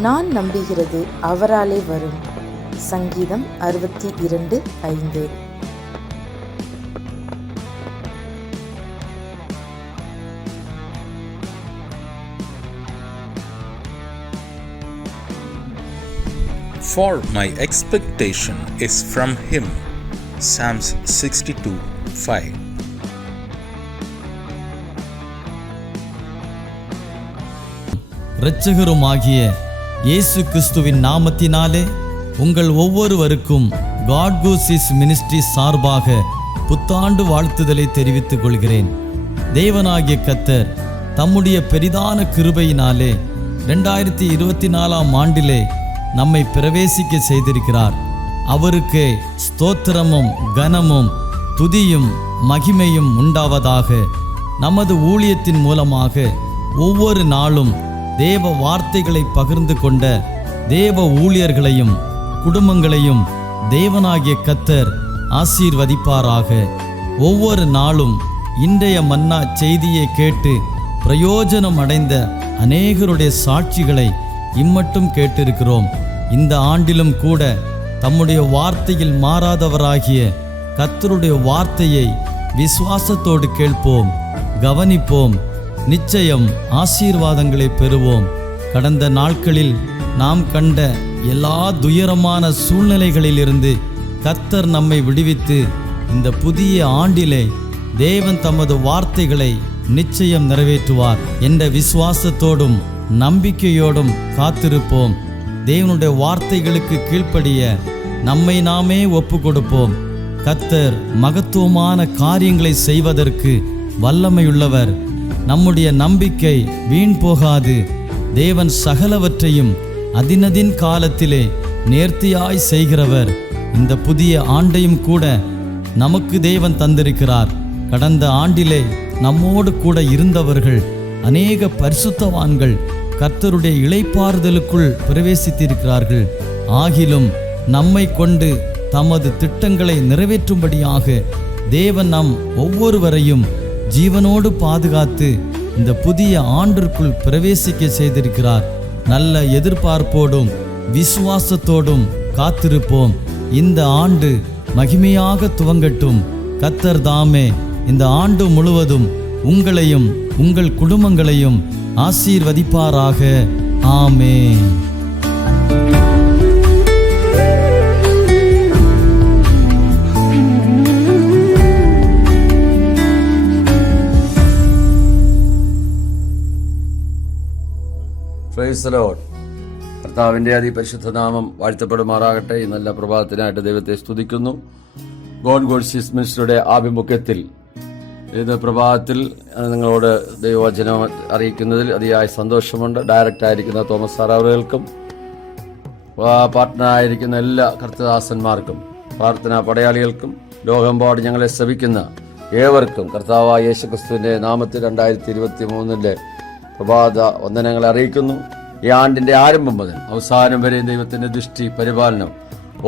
நான் நம்புகிறது அவராலே வரும். சங்கீதம் 62:5. For my expectation is from him. Psalms 62:5. இரட்சகருமாகிய இயேசு கிறிஸ்துவின் நாமத்தினாலே உங்கள் ஒவ்வொருவருக்கும் காட் கூசிஸ் மினிஸ்ட்ரி சார்பாக புத்தாண்டு வாழ்த்துதலை தெரிவித்துக் கொள்கிறேன். தேவனாகிய கர்த்தர் தம்முடைய பெரிதான கிருபையினாலே 2024 ஆண்டிலே நம்மை பிரவேசிக்க செய்திருக்கிறார். அவருக்கு ஸ்தோத்திரமும் கனமும் துதியும் மகிமையும் உண்டாவதாக. நமது ஊழியத்தின் மூலமாக ஒவ்வொரு நாளும் தேவ வார்த்தைகளை பகிர்ந்து கொண்ட தேவ ஊழியர்களையும் குடும்பங்களையும் தேவனாகிய கர்த்தர் ஆசீர்வதிப்பாராக. ஒவ்வொரு நாளும் இன்றைய மன்னா செய்தியை கேட்டு பிரயோஜனம் அடைந்த அநேகருடைய சாட்சிகளை இம்மட்டும் கேட்டிருக்கிறோம். இந்த ஆண்டிலும் கூட தம்முடைய வார்த்தையில் மாறாதவராகிய கர்த்தருடைய வார்த்தையை விசுவாசத்தோடு கேட்போம், கவனிப்போம். நிச்சயம் ஆசீர்வாதங்களை பெறுவோம். கடந்த நாட்களில் நாம் கண்ட எல்லா துயரமான சூழ்நிலைகளிலிருந்து கர்த்தர் நம்மை விடுவித்து இந்த புதிய ஆண்டிலே தேவன் தமது வார்த்தைகளை நிச்சயம் நிறைவேற்றுவார் என்ற விசுவாசத்தோடும் நம்பிக்கையோடும் காத்திருப்போம். தேவனுடைய வார்த்தைகளுக்கு கீழ்ப்படிய நம்மை நாமே ஒப்பு கொடுப்போம். கர்த்தர் மகத்துவமான காரியங்களை செய்வதற்கு வல்லமையுள்ளவர். நம்முடைய நம்பிக்கை வீண் போகாது. தேவன் சகலவற்றையும் அதினதின் காலத்திலே நேர்த்தியாய் செய்கிறவர். இந்த புதிய ஆண்டையும் கூட நமக்கு தேவன் தந்திருக்கிறார். கடந்த ஆண்டிலே நம்மோடு கூட இருந்தவர்கள் அநேக பரிசுத்தவான்கள் கர்த்தருடைய இளைப்பாறுதலுக்குள் பிரவேசித்திருக்கிறார்கள். ஆகிலும் நம்மை கொண்டு தமது திட்டங்களை நிறைவேற்றும்படியாக தேவன் நம் ஒவ்வொருவரையும் ஜீவனோடு பாதுகாத்து இந்த புதிய ஆண்டிற்குள் பிரவேசிக்க செய்திருக்கிறார். நல்ல எதிர்பார்ப்போடும் விசுவாசத்தோடும் காத்திருப்போம். இந்த ஆண்டு மகிமையாக துவங்கட்டும். கர்த்தர் தாமே இந்த ஆண்டு முழுவதும் உங்களையும் உங்கள் குடும்பங்களையும் ஆசீர்வதிப்பாராக. ஆமென். Praise the Lord. കർത്താവിൻ്റെ അതിപരിശുദ്ധ നാമം വാഴ്ത്തപ്പെടുമാറാകട്ടെ. ഈ നല്ല പ്രഭാതത്തിനായിട്ട് ദൈവത്തെ സ്തുതിക്കുന്നു. ഗോഡ് ഗോഡ്സിസ് മിനിസ്ട്രിയുടെ ആഭിമുഖ്യത്തിൽ ഇത് പ്രഭാതത്തിൽ നിങ്ങളോട് ദൈവവചനം അറിയിക്കുന്നതിൽ അതിയായ സന്തോഷമുണ്ട്. ഡയറക്റ്റായിരിക്കുന്ന തോമസ് സാർ അവറുകൾക്കും പാർട്ട്ണറായിരിക്കുന്ന എല്ലാ കർത്തദാസന്മാർക്കും പ്രാർത്ഥനാ പടയാളികൾക്കും ലോകമെമ്പാട് ഞങ്ങളെ ശ്രമിക്കുന്ന ഏവർക്കും കർത്താവായ യേശുക്രിസ്തുവിൻ്റെ നാമത്തിൽ 2023 പ്രഭാത വന്ദനങ്ങളെ അറിയിക്കുന്നു. ഈ ആണ്ടിൻ്റെ ആരംഭം മുതൽ അവസാനം വരെ ദൈവത്തിൻ്റെ ദൃഷ്ടി പരിപാലനം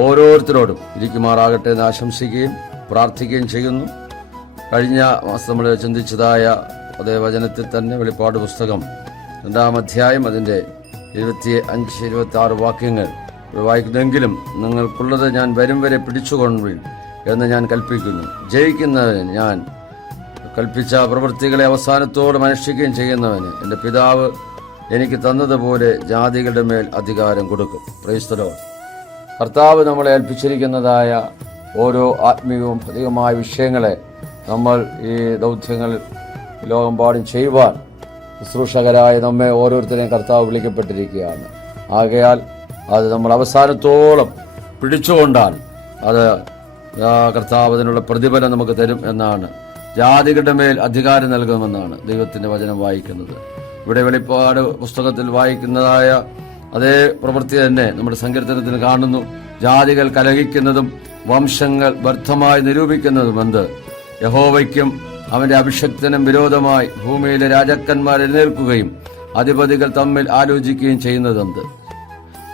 ഓരോരുത്തരോടും ഇരിക്കുമാറാകട്ടെ എന്ന് ആശംസിക്കുകയും പ്രാർത്ഥിക്കുകയും ചെയ്യുന്നു. കഴിഞ്ഞ മാസം നമ്മൾ ചിന്തിച്ചതായ അതേ വചനത്തിൽ തന്നെ വെളിപ്പാട് പുസ്തകം 2-ാം അധ്യായം അതിൻ്റെ 25-26 വാക്യങ്ങൾ വായിക്കുന്നെങ്കിലും നിങ്ങൾക്കുള്ളത് ഞാൻ വരും വരെ പിടിച്ചുകൊള്ളുവിൻ എന്ന് ഞാൻ കൽപ്പിക്കുന്നു. ജയിക്കുന്നവന് ഞാൻ കൽപ്പിച്ച പ്രവൃത്തികളെ അവസാനത്തോടെ അനുഷ്ഠിക്കുകയും ചെയ്യുന്നവന് എൻ്റെ പിതാവ് എനിക്ക് തന്നതുപോലെ ജാതികളുടെ മേൽ അധികാരം കൊടുക്കും. Price the Lord. കർത്താവ് നമ്മളെ ഏൽപ്പിച്ചിരിക്കുന്നതായ ഓരോ ആത്മീയവും ഭൗതികമായ വിഷയങ്ങളെ നമ്മൾ ഈ ദൗത്യങ്ങൾ ലോകമെമ്പാടും ചെയ്യുവാൻ ശുശ്രൂഷകരായ നമ്മെ ഓരോരുത്തരെയും കർത്താവ് വിളിക്കപ്പെട്ടിരിക്കുകയാണ്. ആകയാൽ അത് നമ്മൾ അവസാനത്തോളം പിടിച്ചുകൊണ്ടാൽ അത് കർത്താവ് അതിനുള്ള പ്രതിഫലം നമുക്ക് തരും എന്നാണ്. ജാതികളുടെ മേൽ അധികാരം നൽകുമെന്നാണ് ദൈവത്തിൻ്റെ വചനം വായിക്കുന്നത്. ഇവിടെ വെളിപ്പാട് പുസ്തകത്തിൽ വായിക്കുന്നതായ അതേ പ്രവൃത്തി തന്നെ നമ്മുടെ സങ്കീർത്തനത്തിൽ കാണുന്നു. ജാതികൾ കലഹിക്കുന്നതും വംശങ്ങൾ വ്യർത്ഥമായി നിരൂപിക്കുന്നതും എന്ത്? യഹോവയ്ക്കും അവന്റെ അഭിഷക്തനും വിരോധമായി ഭൂമിയിലെ രാജാക്കന്മാർ എഴുന്നേൽക്കുകയും അധിപതികൾ തമ്മിൽ ആലോചിക്കുകയും ചെയ്യുന്നതെന്ത്?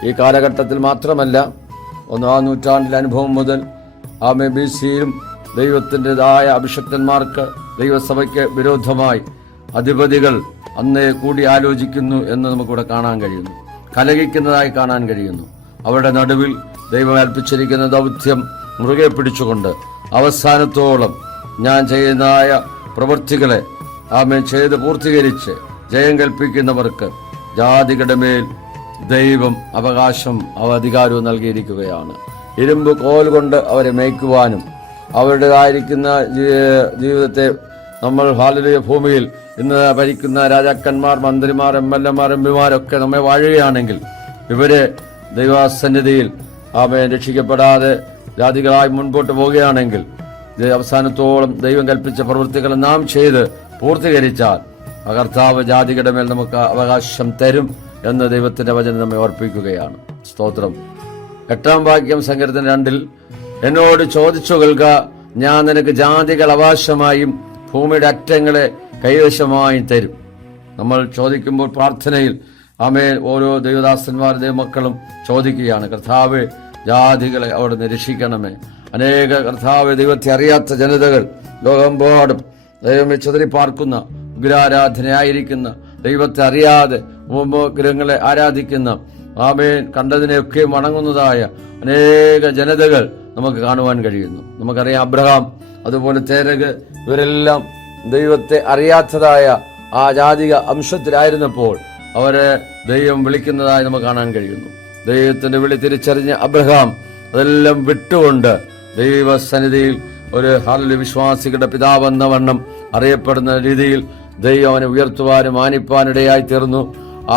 ഈ കാലഘട്ടത്തിൽ മാത്രമല്ല, 1-ാം നൂറ്റാണ്ടിലെ അനുഭവം മുതൽ BC-യിലും ദൈവത്തിൻ്റെതായ അഭിഷക്തന്മാർക്ക് ദൈവസഭയ്ക്ക് വിരോധമായി അധിപതികൾ അന്നേ കൂടി ആലോചിക്കുന്നു എന്ന് നമുക്കിവിടെ കാണാൻ കഴിയുന്നു. കലഹിക്കുന്നതായി കാണാൻ കഴിയുന്നു. അവരുടെ നടുവിൽ ദൈവം ഏൽപ്പിച്ചിരിക്കുന്ന ദൗത്യം മുറുകെ പിടിച്ചുകൊണ്ട് അവസാനത്തോളം ഞാൻ ചെയ്യുന്നതായ പ്രവൃത്തികളെ ആമേൻ ചെയ്ത് പൂർത്തീകരിച്ച് ജയം കൽപ്പിക്കുന്നവർക്ക് ജാതികളുടെ മേൽ ദൈവം അവകാശം അധികാരവും നൽകിയിരിക്കുകയാണ്. ഇരുമ്പ് കോൽ കൊണ്ട് അവരെ മേയ്ക്കുവാനും അവരുടേതായിരിക്കുന്ന ജീവിതത്തെ നമ്മൾ ഭൂമിയിൽ ഇന്ന് ഭരിക്കുന്ന രാജാക്കന്മാർ, മന്ത്രിമാർ, MLA-മാർ, MP-മാരൊക്കെ നമ്മെ വാഴുകയാണെങ്കിൽ ഇവരെ ദൈവസന്നിധിയിൽ ആമേൻ രക്ഷിക്കപ്പെടാതെ ജാതികളായി മുൻപോട്ട് പോവുകയാണെങ്കിൽ അവസാനത്തോളം ദൈവം കൽപ്പിച്ച പ്രവൃത്തികൾ നാം ചെയ്ത് പൂർത്തീകരിച്ചാൽ കർത്താവ് ജാതികളുടെ മേൽ നമുക്ക് അവകാശം തരും എന്ന് ദൈവത്തിന്റെ വചനം നമ്മെ ഓർപ്പിക്കുകയാണ്. സ്തോത്രം. 8-ാം വാക്യം സങ്കീർത്തനം 2-ൽ എന്നോട് ചോദിച്ചു കൊള്ളുക, ഞാൻ നിനക്ക് ജാതികൾ അവകാശമായും ഭൂമിയുടെ അറ്റങ്ങളെ കൈവശമായും തരും. നമ്മൾ ചോദിക്കുമ്പോൾ പ്രാർത്ഥനയിൽ ആമേൻ ഓരോ ദൈവദാസന്മാർ ദൈവമക്കളും ചോദിക്കുകയാണ്, കർത്താവേ ജാതികളെ അവിടുന്ന് രക്ഷിക്കണമേ. അനേക കർത്താവെ ദൈവത്തെ അറിയാത്ത ജനതകൾ ലോകമെമ്പാടും ദൈവമേ ചിതറിപ്പാർക്കുന്ന, ഉഗ്രാരാധനയായിരിക്കുന്ന, ദൈവത്തെ അറിയാതെ ഉപഗ്രഹങ്ങളെ ആരാധിക്കുന്ന, ആമേൻ കണ്ടതിനെയൊക്കെ വണങ്ങുന്നതായ അനേക ജനതകൾ നമുക്ക് കാണുവാൻ കഴിയുന്നു. നമുക്കറിയാം അബ്രഹാം, അതുപോലെ തേരക്, ഇവരെല്ലാം ദൈവത്തെ അറിയാത്തതായ ആ ജാതിക അംശത്തിലായിരുന്നപ്പോൾ അവരെ ദൈവം വിളിക്കുന്നതായി നമുക്ക് കാണാൻ കഴിയുന്നു. ദൈവത്തിന്റെ വിളി തിരിച്ചറിഞ്ഞ അബ്രഹാം അതെല്ലാം വിട്ടുകൊണ്ട് ദൈവസന്നിധിയിൽ ഒരു വിശ്വാസികളുടെ പിതാവെന്ന വണ്ണം അറിയപ്പെടുന്ന രീതിയിൽ ദൈവം അവനെ ഉയർത്തുവാനും മാനിപ്പാനിടയായി തീർന്നു.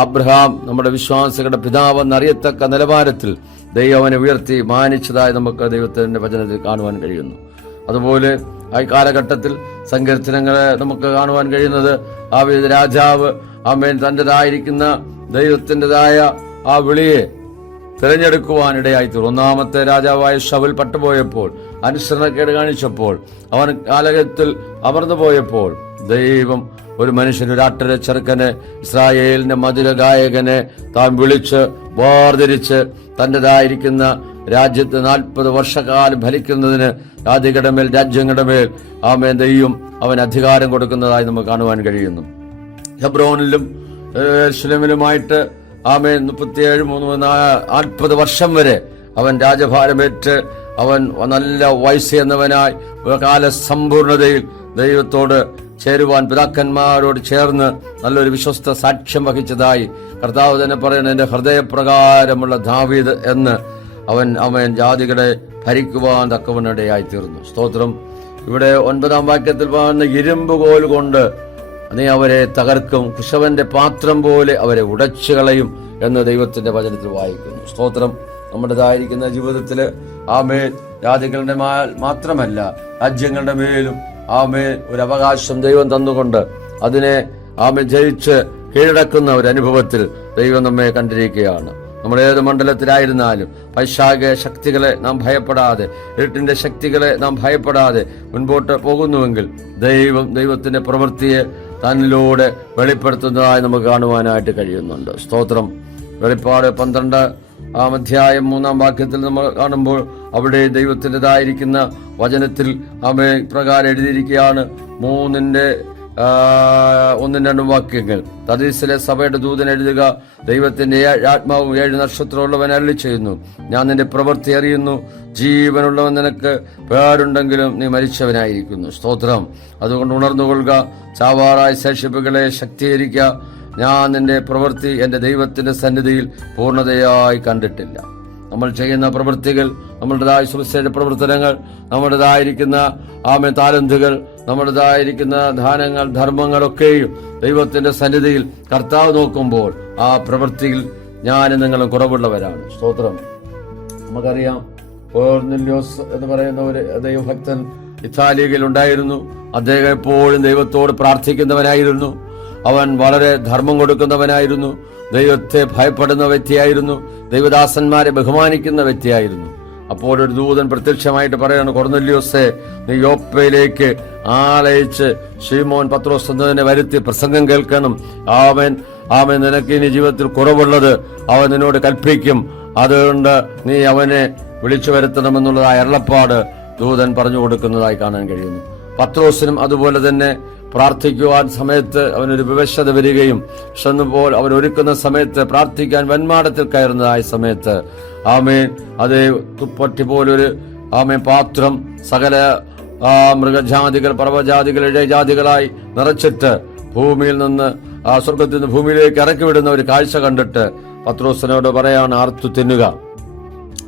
അബ്രഹാം നമ്മുടെ വിശ്വാസികളുടെ പിതാവെന്ന് അറിയത്തക്ക നിലവാരത്തിൽ ദൈവം അവനെ ഉയർത്തി മാനിച്ചതായി നമുക്ക് ദൈവത്തിന്റെ വചനത്തിൽ കാണുവാൻ കഴിയുന്നു. അതുപോലെ ആ കാലഘട്ടത്തിൽ സങ്കീർത്തനങ്ങളെ നമുക്ക് കാണുവാൻ കഴിയുന്നത് ആ രാജാവ് ആമേൻ തൻ്റെതായിരിക്കുന്ന ദൈവത്തിൻ്റെതായ ആ വിളിയെ തിരഞ്ഞെടുക്കുവാനിടയായി തീർന്നു. 1-ാമത്തെ രാജാവായ ശൗൽ പട്ടുപോയപ്പോൾ, അനുസരണക്കേട് കാണിച്ചപ്പോൾ, അവൻ കാലഘട്ടത്തിൽ അമർന്നു പോയപ്പോൾ ദൈവം ഒരു മനുഷ്യൻ, ഒരു ആട്ടിര ചെറുക്കനെ, ഇസ്രായേലിന്റെ മധുര ഗായകനെ താൻ വിളിച്ച് വേർതിരിച്ച് തൻ്റെതായിരിക്കുന്ന രാജ്യത്ത് 40 വർഷക്കാലം ഭരിക്കുന്നതിന് ജാതികളുടെ മേൽ, രാജ്യങ്ങളുടെ മേൽ ആമേൻ ദൈവം അവൻ അധികാരം കൊടുക്കുന്നതായി നമുക്ക് കാണുവാൻ കഴിയുന്നു. ഹെബ്രോനിലും യെരൂശലേമിലുമായിട്ട് ആമേൻ 40 വർഷം വരെ അവൻ രാജഭാരമേറ്റ് അവൻ നല്ല വയസ്സ് എന്നവനായി കാല സമ്പൂർണതയിൽ ദൈവത്തോട് ചേരുവാൻ പിതാക്കന്മാരോട് ചേർന്ന് നല്ലൊരു വിശ്വസ്ത സാക്ഷ്യം വഹിച്ചതായി കർത്താവ് തന്നെ പറയുന്നത്, എന്റെ ഹൃദയപ്രകാരമുള്ള ദാവീദ് എന്ന് അവൻ ജാതികളെ ഭരിക്കുവാൻ തക്കവനിടയായി തീർന്നു. സ്തോത്രം. ഇവിടെ 9-ാം വാക്യത്തിൽ പറയുന്ന ഇരുമ്പ് കോൽ കൊണ്ട് നീ അവരെ തകർക്കും, കുശവന്റെ പാത്രം പോലെ അവരെ ഉടച്ചു കളയും എന്ന് ദൈവത്തിന്റെ വചനത്തിൽ വായിക്കുന്നു. സ്തോത്രം. നമ്മുടേതായിരിക്കുന്ന ജീവിതത്തില് ആമേൻ ജാതികളുടെ മാത്രമല്ല രാജ്യങ്ങളുടെ മേലും ആമേൻ ഒരു അവകാശം ദൈവം തന്നുകൊണ്ട് അതിനെ ആമേൻ ജയിച്ച് കീഴടക്കുന്ന ഒരു അനുഭവത്തിൽ ദൈവം നമ്മെ കണ്ടിരിക്കുകയാണ്. നമ്മൾ ഏത് മണ്ഡലത്തിലായിരുന്നാലും പൈശാചിക ശക്തികളെ നാം ഭയപ്പെടാതെ, ഇരുട്ടിന്റെ ശക്തികളെ നാം ഭയപ്പെടാതെ മുൻപോട്ട് പോകുന്നുവെങ്കിൽ ദൈവത്തിന്റെ പ്രവൃത്തിയെ തന്നിലൂടെ വെളിപ്പെടുത്തുന്നതായി നമുക്ക് കാണുവാനായിട്ട് കഴിയുന്നുണ്ട്. സ്തോത്രം. വെളിപ്പാട് 12-ാം അധ്യായം 3-ാം വാക്യത്തിൽ നമ്മൾ കാണുമ്പോൾ അവിടെ ദൈവത്തിൻ്റെതായിരിക്കുന്ന വചനത്തിൽ ആമേൻ പ്രകാരം എഴുതിയിരിക്കുകയാണ്. 1-2 വാക്യങ്ങൾ. തദീസിലെ സഭയുടെ ദൂതൻ എഴുതുക, ദൈവത്തിന്റെ ആത്മാവും 7 നക്ഷത്രമുള്ളവൻ അരുളി ചെയ്യുന്നു, ഞാൻ നിന്റെ പ്രവൃത്തി അറിയുന്നു, ജീവനുള്ളവൻ നിനക്ക് പേരുണ്ടെങ്കിലും നീ മരിച്ചവനായിരിക്കുന്നു. സ്തോത്രം. അതുകൊണ്ട് ഉണർന്നുകൊള്ളുക, ചാവാറായ ശേഷിപ്പുകളെ ശക്തീകരിക്കുക. ഞാൻ നിന്റെ പ്രവൃത്തി എന്റെ ദൈവത്തിന്റെ സന്നിധിയിൽ പൂർണ്ണതയായി കണ്ടിട്ടില്ല. നമ്മൾ ചെയ്യുന്ന പ്രവൃത്തികൾ, നമ്മുടേതായ സുവിശേഷ പ്രവർത്തനങ്ങൾ, നമ്മുടേതായിരിക്കുന്ന ആമേൻ താലന്തുകൾ, നമ്മുടേതായിരിക്കുന്ന ദാനങ്ങൾ, ധർമ്മങ്ങളൊക്കെയും ദൈവത്തിന്റെ സന്നിധിയിൽ കർത്താവ് നോക്കുമ്പോൾ ആ പ്രവൃത്തിയിൽ ഞാനും നിങ്ങളും കുറവുള്ളവരാണ്. സ്തോത്രം. നമുക്കറിയാം കൊർന്നേല്യോസ് എന്ന് പറയുന്ന ഒരു ദൈവഭക്തൻ ഇറ്റാലിയയിൽ ഉണ്ടായിരുന്നു. അദ്ദേഹം എപ്പോഴും ദൈവത്തോട് പ്രാർത്ഥിക്കുന്നവനായിരുന്നു. അവൻ വളരെ ധർമ്മം കൊടുക്കുന്നവനായിരുന്നു. ദൈവത്തെ ഭയപ്പെടുന്ന വ്യക്തിയായിരുന്നു. ദൈവദാസന്മാരെ ബഹുമാനിക്കുന്ന വ്യക്തിയായിരുന്നു. അപ്പോൾ ഒരു ദൂതൻ പ്രത്യക്ഷമായിട്ട് പറയാണ്, കൊർന്നേല്യോസേ, നീ യോപ്പയിലേക്ക് ആളയച്ച് ശീമോൻ പത്രോസ് എന്നതിനെ വരുത്തി പ്രസംഗം കേൾക്കണം. ആമേൻ നിനക്ക് ഇനി ജീവിതത്തിൽ കുറവുള്ളത് അവൻ നിന്നോട് കൽപ്പിക്കും. അതുകൊണ്ട് നീ അവനെ വിളിച്ചു വരുത്തണമെന്നുള്ളതായ അരുളപ്പാട് ദൂതൻ പറഞ്ഞു കൊടുക്കുന്നതായി കാണാൻ കഴിയുന്നു. പത്രോസിനും അതുപോലെ തന്നെ പ്രാർത്ഥിക്കുവാൻ സമയത്ത് അവനൊരു വിവശത വരികയും ക്ഷണപ്പോൾ അവൻ ഒരുക്കുന്ന സമയത്ത് പ്രാർത്ഥിക്കാൻ വന്മാടത്തിൽ കയറുന്നതായ സമയത്ത് ആമേൻ അതേ തുപ്പട്ടി പോലൊരു ആമേൻ പാത്രം സകല മൃഗജാതികൾ പർവ്വജാതികൾ ഇഴജാതികളായി നിറച്ചിട്ട് ഭൂമിയിൽ നിന്ന് സ്വർഗത്തിൽ നിന്ന് ഭൂമിയിലേക്ക് ഇറക്കി വിടുന്ന ഒരു കാഴ്ച കണ്ടിട്ട് പത്രോസിനോട് പറയാണ് ആർത്തു തിന്നുക.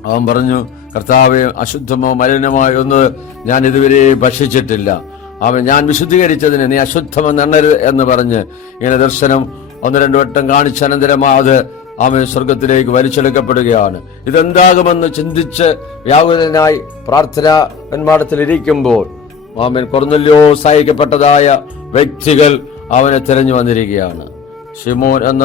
അവൻ പറഞ്ഞു, കർത്താവേ, അശുദ്ധമോ മലിനമായോ ഒന്ന് ഞാൻ ഇതുവരെ ഭക്ഷിച്ചിട്ടില്ല. ഞാൻ വിശുദ്ധീകരിച്ചതിന് നീ അശുദ്ധമെന്ന് എണ്ണരുത് എന്ന് പറഞ്ഞ് ഇങ്ങനെ ദർശനം 1-2 വട്ടം കാണിച്ച അനന്തരം അത് അവൻ സ്വർഗത്തിലേക്ക് വലിച്ചെടുക്കപ്പെടുകയാണ്. ഇതെന്താകുമെന്ന് ചിന്തിച്ച് വ്യാകുലനായി പ്രാർത്ഥനാ വന്മാടത്തിലിരിക്കുമ്പോൾ ആമേൻ കൊർന്നല്യോസ് അയക്കപ്പെട്ടതായ വ്യക്തികൾ അവനെ തിരഞ്ഞു വന്നിരിക്കുകയാണ്. ശിമോൻ എന്ന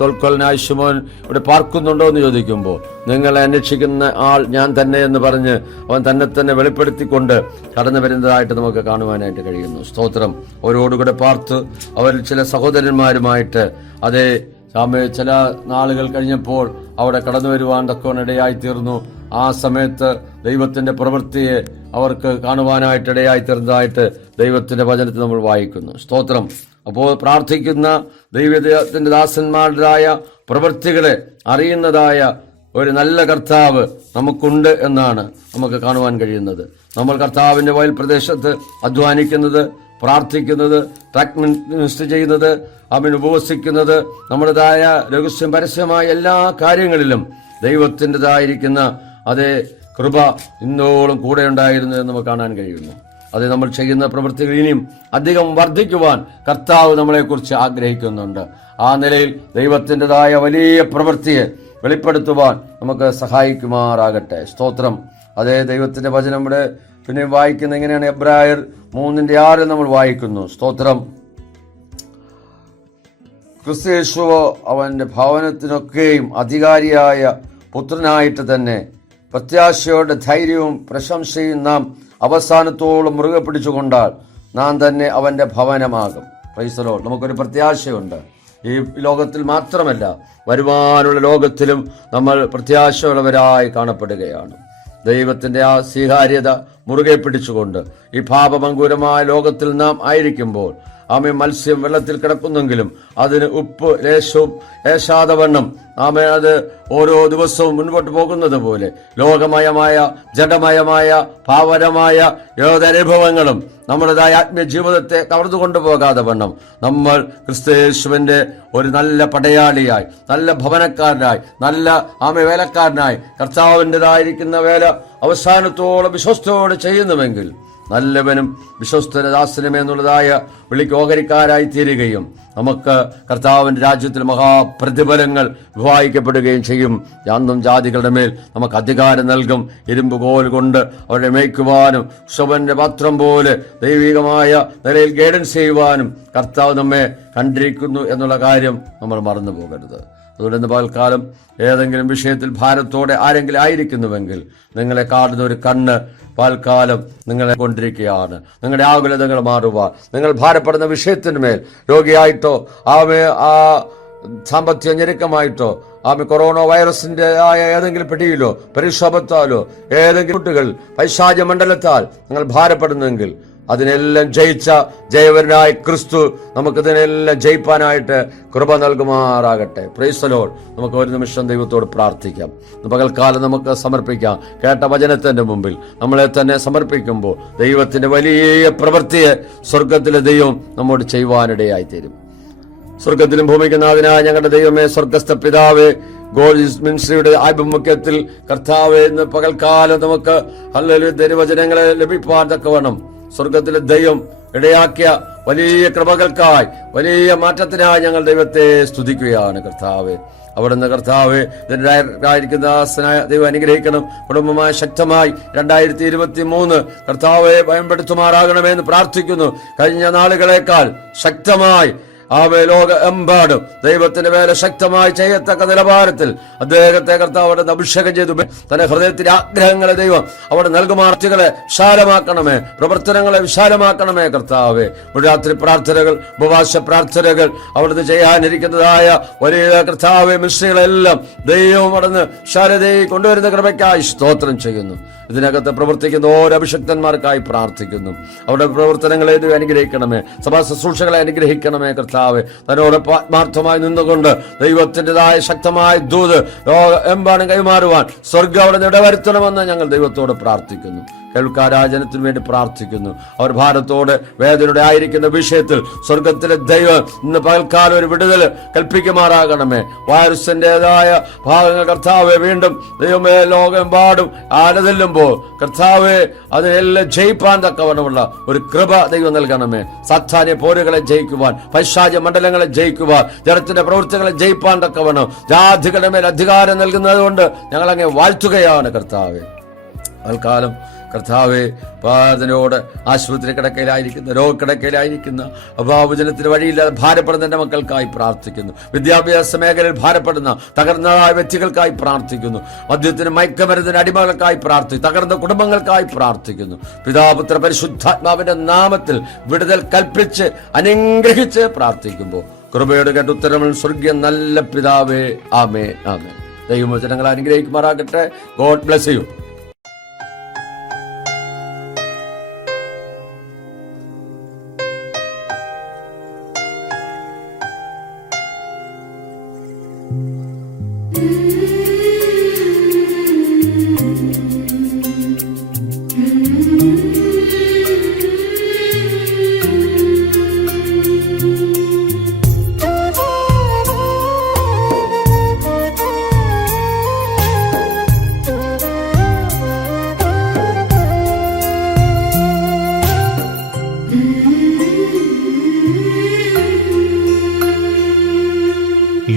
തോൽക്കൊലനായ ശിമോൻ ഇവിടെ പാർക്കുന്നുണ്ടോ എന്ന് ചോദിക്കുമ്പോൾ നിങ്ങളെ അന്വേഷിക്കുന്ന ആൾ ഞാൻ തന്നെ എന്ന് പറഞ്ഞ് അവൻ തന്നെ വെളിപ്പെടുത്തിക്കൊണ്ട് കടന്നു വരുന്നതായിട്ട് നമുക്ക് കാണുവാനായിട്ട് കഴിയുന്നു. സ്തോത്രം. അവരോടുകൂടെ പാർത്ത് അവരിൽ ചില സഹോദരന്മാരുമായിട്ട് അതേ ചില നാളുകൾ കഴിഞ്ഞപ്പോൾ അവിടെ കടന്നു വരുവാൻ തക്കവനിടയായി തീർന്നു. ആ സമയത്ത് ദൈവത്തിന്റെ പ്രവൃത്തിയെ അവർക്ക് കാണുവാനായിട്ടിടയായി തീർന്നതായിട്ട് ദൈവത്തിന്റെ വചനത്തിൽ നമ്മൾ വായിക്കുന്നു. സ്തോത്രം. അപ്പോൾ പ്രാർത്ഥിക്കുന്ന ദൈവത്തിന്റെ ദാസന്മാരുടേതായ പ്രവൃത്തികളെ അറിയുന്നതായ ഒരു നല്ല കർത്താവ് നമുക്കുണ്ട് എന്നാണ് നമുക്ക് കാണുവാൻ കഴിയുന്നത്. നമ്മൾ കർത്താവിന്റെ വയൽ പ്രദേശത്ത് അധ്വാനിക്കുന്നത്, പ്രാർത്ഥിക്കുന്നത്, ട്രാക്ക് മിനിസ്റ്റർ ചെയ്യുന്നത്, അവൻ ഉപവസിക്കുന്നത്, നമ്മുടേതായ രഹസ്യം പരസ്യമായ എല്ലാ കാര്യങ്ങളിലും ദൈവത്തിൻ്റെതായിരിക്കുന്ന അതേ കൃപ ഇന്നോളം കൂടെ ഉണ്ടായിരുന്നു എന്ന് നമുക്ക് കാണാൻ കഴിയുന്നു. അത് നമ്മൾ ചെയ്യുന്ന പ്രവൃത്തികൾ ഇനിയും അധികം വർദ്ധിക്കുവാൻ കർത്താവ് നമ്മളെക്കുറിച്ച് ആഗ്രഹിക്കുന്നുണ്ട്. ആ നിലയിൽ ദൈവത്തിൻ്റെതായ വലിയ പ്രവൃത്തിയെ വെളിപ്പെടുത്തുവാൻ നമുക്ക് സഹായിക്കുമാറാകട്ടെ. സ്തോത്രം. അതേ ദൈവത്തിന്റെ വചനം ഇവിടെ പിന്നെ വായിക്കുന്ന എങ്ങനെയാണ്? എബ്രായർ 3:6 നമ്മൾ വായിക്കുന്നു. സ്തോത്രം. ക്രിസ്തു അവന്റെ ഭവനത്തിനൊക്കെയും അധികാരിയായ പുത്രനായിട്ട് തന്നെ പ്രത്യാശയോടെ ധൈര്യവും പ്രശംസയും നാം അവസാനത്തോളം മുറുകെ പിടിച്ചുകൊണ്ടാൽ നാം തന്നെ അവന്റെ ഭവനമാകും. Price the Lord. നമുക്കൊരു പ്രത്യാശയുണ്ട്. ഈ ലോകത്തിൽ മാത്രമല്ല, വരുവാനുള്ള ലോകത്തിലും നമ്മൾ പ്രത്യാശയുള്ളവരായി കാണപ്പെടുകയാണ്. ദൈവത്തിന്റെ ആ സ്വീകാര്യത മുറുകെ പിടിച്ചുകൊണ്ട് ഈ പാപമങ്കൂരമായ ലോകത്തിൽ നാം ആയിരിക്കുമ്പോൾ ആമേ മത്സ്യം വെള്ളത്തിൽ കിടക്കുന്നെങ്കിലും അതിന് ഉപ്പ് ലേശവും ഏശാതവണ്ണം ആമേ അത് ഓരോ ദിവസവും മുൻപോട്ട് പോകുന്നത് പോലെ ലോകമയമായ ജഡമയമായ പാവനമായ ഏതനുഭവങ്ങളും നമ്മുടേതായ ആത്മീയ ജീവിതത്തെ കവർന്നു കൊണ്ടുപോകാതെ വണ്ണം നമ്മൾ ക്രിസ്തുയേശുവിന്റെ ഒരു നല്ല പടയാളിയായി, നല്ല ഭവനക്കാരനായി, നല്ല ആമേ വേലക്കാരനായി കർത്താവിൻ്റെതായിരിക്കുന്ന വേല അവസാനത്തോളം വിശ്വസ്തയോടെ ചെയ്യുന്നുവെങ്കിൽ നല്ലവനും വിശ്വസ്തദാസനും എന്നുള്ളതായ വിളിക്ക് ഓഹരിക്കാരായി തീരുകയും നമുക്ക് കർത്താവിന്റെ രാജ്യത്തിൽ മഹാപ്രതിഫലങ്ങൾ വിവാഹിക്കപ്പെടുകയും ചെയ്യും. അന്നും ജാതികളുടെ മേൽ നമുക്ക് അധികാരം നൽകും. ഇരുമ്പ് കോൽ കൊണ്ട് അവരെ മേയ്ക്കുവാനും ശവന്റെ പാത്രം പോലെ ദൈവികമായ നിലയിൽ ഗൈഡൻസ് ചെയ്യുവാനും കർത്താവ് നമ്മെ കണ്ടിരിക്കുന്നു എന്നുള്ള കാര്യം നമ്മൾ മറന്നു പോകരുത്. അതുകൊണ്ട് ഇന്ന് പകൽക്കാലം ഏതെങ്കിലും വിഷയത്തിൽ ഭാരത്തോടെ ആരെങ്കിലും ആയിരിക്കുന്നുവെങ്കിൽ നിങ്ങളെ കാണുന്ന ഒരു കണ്ണ് പകൽക്കാലം നിങ്ങളെ കൊണ്ടിരിക്കുകയാണ്. നിങ്ങളുടെ ആകുലതകൾ മാറുവാൻ, നിങ്ങൾ ഭാരപ്പെടുന്ന വിഷയത്തിന് മേൽ രോഗിയായിട്ടോ ആ സാമ്പത്തിക ഞെരുക്കമായിട്ടോ കൊറോണ വൈറസിന്റെ ആയ ഏതെങ്കിലും പിടിയിലോ പരിക്ഷോഭത്താലോ ഏതെങ്കിലും കുട്ടികൾ പൈശാച മണ്ഡലത്താൽ നിങ്ങൾ ഭാരപ്പെടുന്നെങ്കിൽ അതിനെല്ലാം ജയിച്ച ജയവരനായ ക്രിസ്തു നമുക്കിതിനെല്ലാം ജയിപ്പാനായിട്ട് കൃപ നൽകുമാറാകട്ടെ. Price the Lord. നമുക്ക് ഒരു നിമിഷം ദൈവത്തോട് പ്രാർത്ഥിക്കാം. പകൽക്കാലം നമുക്ക് സമർപ്പിക്കാം. കേട്ട വചനത്തിന്റെ മുമ്പിൽ നമ്മളെ തന്നെ സമർപ്പിക്കുമ്പോൾ ദൈവത്തിന്റെ വലിയ പ്രവൃത്തിയെ സ്വർഗത്തിലെ ദൈവം നമ്മോട് ചെയ്യുവാനിടയായി തീരും. സ്വർഗത്തിലും ഭൂമിക്കുന്നാഥനായ ഞങ്ങളുടെ ദൈവമേ, സ്വർഗസ്ഥ പിതാവേ, ഗോൾഡ് മിനിസ്ട്രിയുടെ ആഭിമുഖ്യത്തിൽ കർത്താവേ, ഇന്ന് പകൽക്കാലം നമുക്ക് ഹല്ലേലൂയ ദൈവവചനങ്ങളെ ലഭിപ്പാൻ തക്കവണ്ണം സ്വർഗത്തിലെ ദൈവം ഇടയാക്കിയ വലിയ കൃപകൾക്കായി, വലിയ മാറ്റത്തിനായി ഞങ്ങൾ ദൈവത്തെ സ്തുതിക്കുകയാണ്. കർത്താവേ, അവിടുന്ന് കർത്താവേ ഇതിനായിരിക്കുന്ന ദൈവം അനുഗ്രഹിക്കണം. കുടുംബമായി ശക്തമായി 2023 കർത്താവെ ഭയപ്പെടുത്തുമാറാകണമെന്ന് പ്രാർത്ഥിക്കുന്നു. കഴിഞ്ഞ നാളുകളേക്കാൾ ശക്തമായി ലോക എമ്പാടും ദൈവത്തിന്റെ വേല ശക്തമായി ചെയ്യത്തക്ക നിലവാരത്തിൽ അദ്ദേഹത്തെ കർത്താവ് അവിടെ അഭിഷേകം ചെയ്തു. തന്റെ ഹൃദയത്തിന്റെ ആഗ്രഹങ്ങളെ ദൈവം അവിടെ നൽകുമാർത്തികളെ വിശാലമാക്കണമേ, പ്രവർത്തനങ്ങളെ വിശാലമാക്കണമേ. കർത്താവേ, രാത്രി പ്രാർത്ഥനകൾ, ഉപവാസ പ്രാർത്ഥനകൾ, അവിടുന്ന് ചെയ്യാനിരിക്കുന്നതായ വലിയ കർത്താവെ മിശ്രികളെല്ലാം ദൈവം അവിടുന്ന് ശാരദയെ കൊണ്ടുവരുന്ന കൃപയ്ക്കായി സ്തോത്രം ചെയ്യുന്നു. ഇതിനകത്ത് പ്രവർത്തിക്കുന്ന ഓരോ അഭിഷക്തന്മാർക്കായി പ്രാർത്ഥിക്കുന്നു. അവരുടെ പ്രവർത്തനങ്ങളെ അനുഗ്രഹിക്കണമേ, സഭാ ശുശ്രൂഷകളെ അനുഗ്രഹിക്കണമേ കർത്താവേ. തന്നോട് ആത്മാർത്ഥമായി നിന്നുകൊണ്ട് ദൈവത്തിൻ്റെതായ ശക്തമായ ദൂത് എമ്പാടും കൈമാറുവാൻ സ്വർഗ്ഗം അവിടെ ഇടവരുത്തണമെന്ന് ഞങ്ങൾ ദൈവത്തോട് പ്രാർത്ഥിക്കുന്നു. കേൾക്കാരാജനത്തിനു വേണ്ടി പ്രാർത്ഥിക്കുന്നു. അവർ ഭാരത്തോടെ വേദനയുടെ ആയിരിക്കുന്ന വിഷയത്തിൽ സ്വർഗത്തിലെ ദൈവം ഇന്ന് പകൽക്കാലം ഒരു വിടുതൽ കൽപ്പിക്കുമാറാകണമേ. വൈറസിൻ്റെതായ ഭാഗങ്ങൾ കർത്താവെ വീണ്ടും ദൈവമേ ലോകമെമ്പാടും ആലതല്ലുമ്പോൾ കർത്താവെ അതിനെല്ലാം ജയിപ്പാൻ തക്കവണ്ണമുള്ള ഒരു കൃപ ദൈവം നൽകണമേ. സാത്താന്യ പോരുകളെ ജയിക്കുവാൻ, പൈശാചിക മണ്ഡലങ്ങളെ ജയിക്കുവാൻ, ജനത്തിന്റെ പ്രവൃത്തികളെ ജയിപ്പാൻ തക്കവണ്ണം ജാതികളുടെ മേൽ അധികാരം നൽകുന്നത് കൊണ്ട് ഞങ്ങൾ അങ്ങേ വാഴ്ത്തുകയാണ് കർത്താവെ. തൽക്കാലം കർത്താവെ അതിനോട് ആശുപത്രി കിടക്കയിലായിരിക്കുന്ന, രോഗക്കിടക്കയിലായിരിക്കുന്ന അഭാവജനത്തിന് വഴിയില്ലാതെ ഭാരപ്പെടുന്ന എൻ്റെ മക്കൾക്കായി പ്രാർത്ഥിക്കുന്നു. വിദ്യാഭ്യാസ മേഖലയിൽ ഭാരപ്പെടുന്ന തകർന്നതായ വ്യക്തികൾക്കായി പ്രാർത്ഥിക്കുന്നു. മദ്യത്തിന് മയക്കമരുന്നിന് അടിമകൾക്കായി പ്രാർത്ഥിക്കുന്നു. തകർന്ന കുടുംബങ്ങൾക്കായി പ്രാർത്ഥിക്കുന്നു. പിതാപുത്ര പരിശുദ്ധാത്മാവിന്റെ നാമത്തിൽ വിടുതൽ കൽപ്പിച്ച് അനുഗ്രഹിച്ച് പ്രാർത്ഥിക്കുമ്പോൾ കൃപയുടെ കേട്ട് ഉത്തരങ്ങൾ സ്വർഗീയ നല്ല പിതാവേ, ആമേ ആമേ. ദൈവവചനങ്ങൾ അനുഗ്രഹിക്കുമാറാകട്ടെ. God bless you.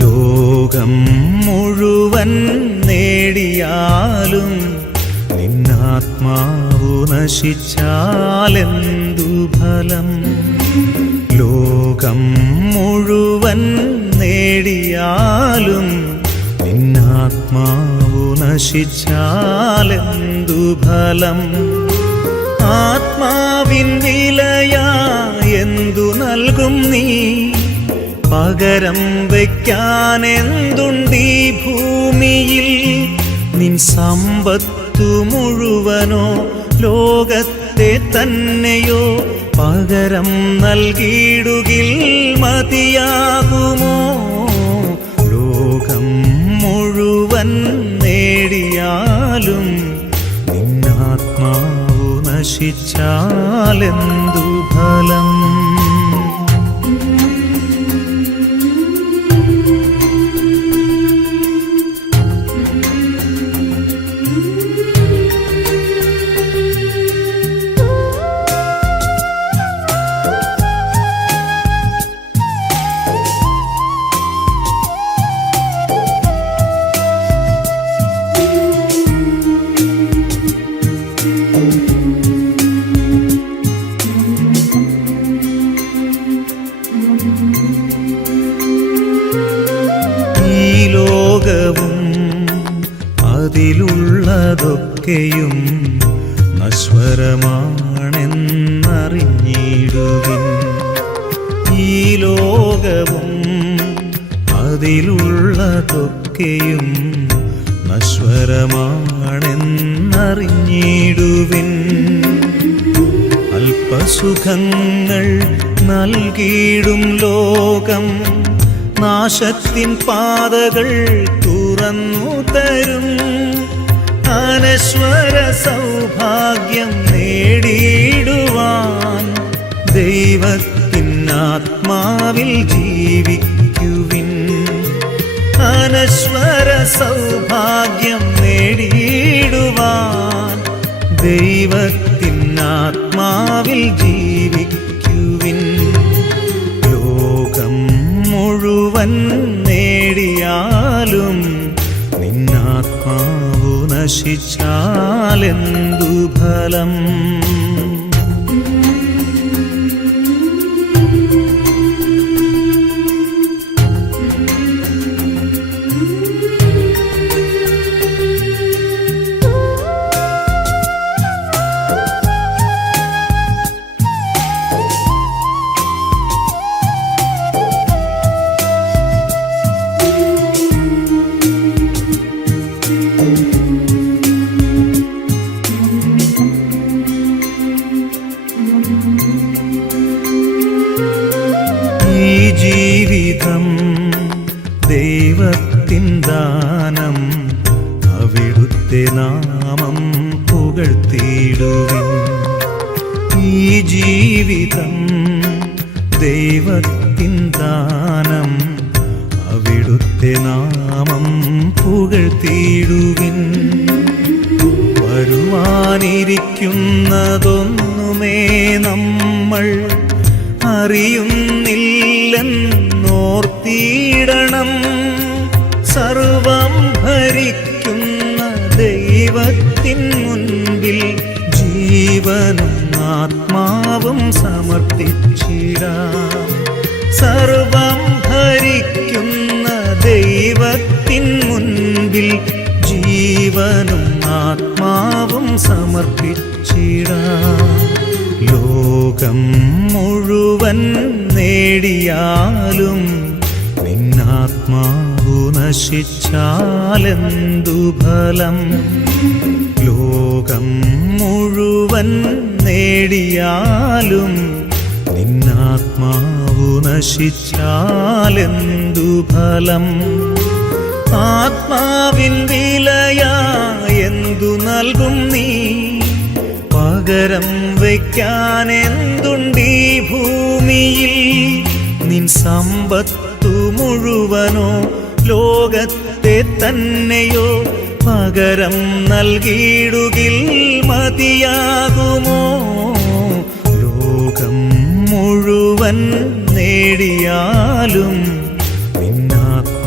ലോകം മുഴുവൻ നേടിയാലും നിന്നാത്മാവു നശിച്ചാലെന്തു ഫലം? ലോകം മുഴുവൻ നേടിയാലും നിന്നാത്മാവു നശിച്ചാലെന്തു ഫലം? ആത്മാവിൻ വിലയാ എന്തു നൽകും നീ? പകരം വയ്ക്കാനെന്തുണ്ടീ ഭൂമിയിൽ? നിൻ സമ്പത്തു മുഴുവനോ ലോകത്തെ തന്നെയോ പകരം നൽകിയിടുകിൽ മതിയാകുമോ? ലോകം മുഴുവൻ നേടിയാലും നിന്നാത്മാവു നശിച്ചാലെന്തു ഫലം? അതിലുള്ളതൊക്കെയും നശ്വരമാണെന്നറിഞ്ഞിടുവിൻ. ഈ ലോകവും അതിലുള്ളതൊക്കെയും നശ്വരമാണെന്നറിഞ്ഞിടുവിൻ. അല്പസുഖങ്ങൾ നൽകിയിടും ലോകം നാശത്തിൻ പാതകൾ തുറന്നു തരും. അനശ്വര സൗഭാഗ്യം നേടിയിടുവാൻ ദൈവത്തിൻ ആത്മാവിൽ ജീവിക്കുവിൻ. അനശ്വര സൗഭാഗ്യം നേടിയിടുവാൻ ദൈവത്തിൻ ആത്മാവിൽ ജീവിക്കുവിൻ. ലോകം മുഴുവൻ നേടിയാലും നിന്നാത്മാവു നശിച്ചാലെന്തു ഫലം? ദൈവത്തിൻ ദാനം, അവിടുത്തെ നാമം പുകഴ്ത്തിയിടുവിൻ. ഈ ജീവിതം ദൈവത്തിൻ ദാനം, അവിടുത്തെ നാമം പുകഴ്ത്തിയിടുവിൻ. വരുവാനിരിക്കുന്നതൊന്നുമേ നമ്മൾ അറിയുന്നില്ലെന്നോർത്തിയിടണം. സർവം ഭരിക്കുന്ന ദൈവത്തിൻ മുൻപിൽ ജീവനും ആത്മാവും സമർപ്പിച്ചിടാം. സർവം ഭരിക്കുന്ന ദൈവത്തിൻ മുൻപിൽ ജീവനും ആത്മാവും സമർപ്പിച്ചിടാം. ലോകം മുഴുവൻ നേടിയാലും നിന്നാത്മാവു നശിച്ചാലെന്തു ഫലം? ലോകം മുഴുവൻ നേടിയാലും നിന്നാത്മാവു നശിച്ചാലെന്തു ഫലം? ആത്മാവിൻ വിലയായെന്തു നൽകും നീ? പകരം വയ്ക്കാൻ എന്തുണ്ടീ ഭൂമിയിൽ? നിൻ സമ്പത്തു മുഴുവനോ ലോകത്തെ തന്നെയോ പകരം നൽകിയിടുകിൽ മതിയാകുമോ? ലോകം മുഴുവൻ നേടിയാലും